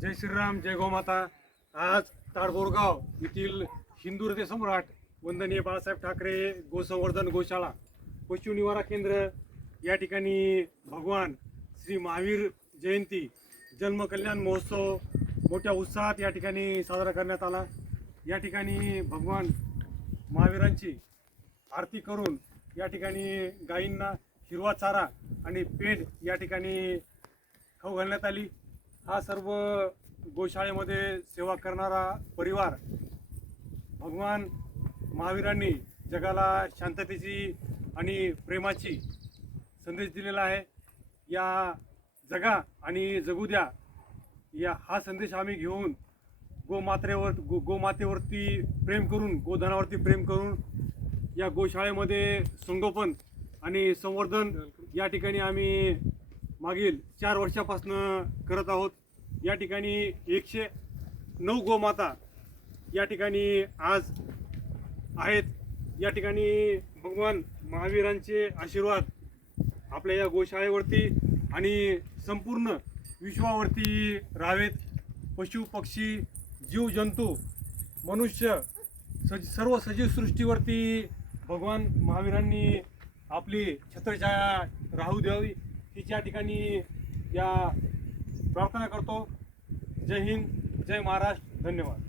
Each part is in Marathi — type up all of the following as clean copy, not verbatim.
जय श्रीराम, जय गोमाता. आज ताडबोरगाव येथील हिंदू हृदय सम्राट वंदनीय बाळासाहेब ठाकरे गोसंवर्धन गोशाळा पशु निवारा केंद्र या ठिकाणी भगवान श्री महावीर जयंती जन्म कल्याण महोत्सव मोठ्या उत्साहात या ठिकाणी साजरा करण्यात आला. या ठिकाणी भगवान महावीरांची आरती करून या ठिकाणी गायींना हिरवा चारा आणि पेंड या ठिकाणी खाऊ घालण्यात आली. हा सर्व गोशाळेमध्ये सेवा करणारा परिवार भगवान महावीरांनी जगाला शांततेची आणि प्रेमाची संदेश दिलेला आहे. या जगा आणि जगू द्या या हा संदेश आम्ही घेऊन गोमातेवरती प्रेम करून गोधनावरती प्रेम करून या गोशाळेमध्ये संगोपन आणि संवर्धन या ठिकाणी आम्ही मागील 4 वर्षापासून करत आहोत. या ठिकाणी 109 गोमाता या ठिकाणी आज आहेत. या ठिकाणी भगवान महावीरांचे आशीर्वाद आपल्या या गोशाळेवरती आणि संपूर्ण विश्वावरती राहावेत. पशु पक्षी जीवजंतू मनुष्य सर्व सजीव सृष्टीवरती भगवान महावीरांनी आपली छत्रछाया राहू द्यावी हीच या ठिकाणी या प्रार्थना करतो. जय हिंद, जय महाराष्ट्र, धन्यवाद.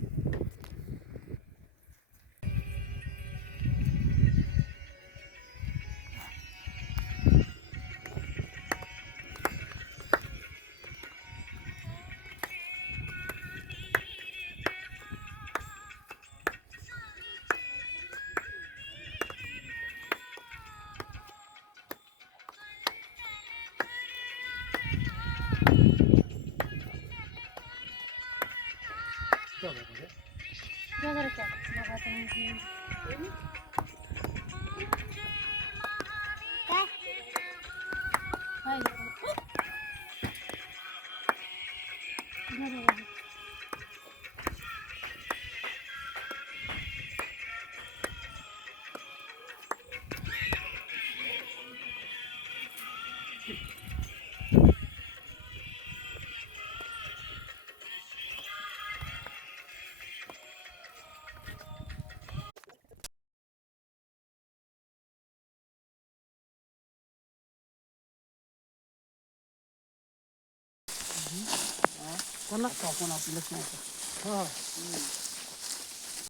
कोणाच आपण आपल्याच नाही.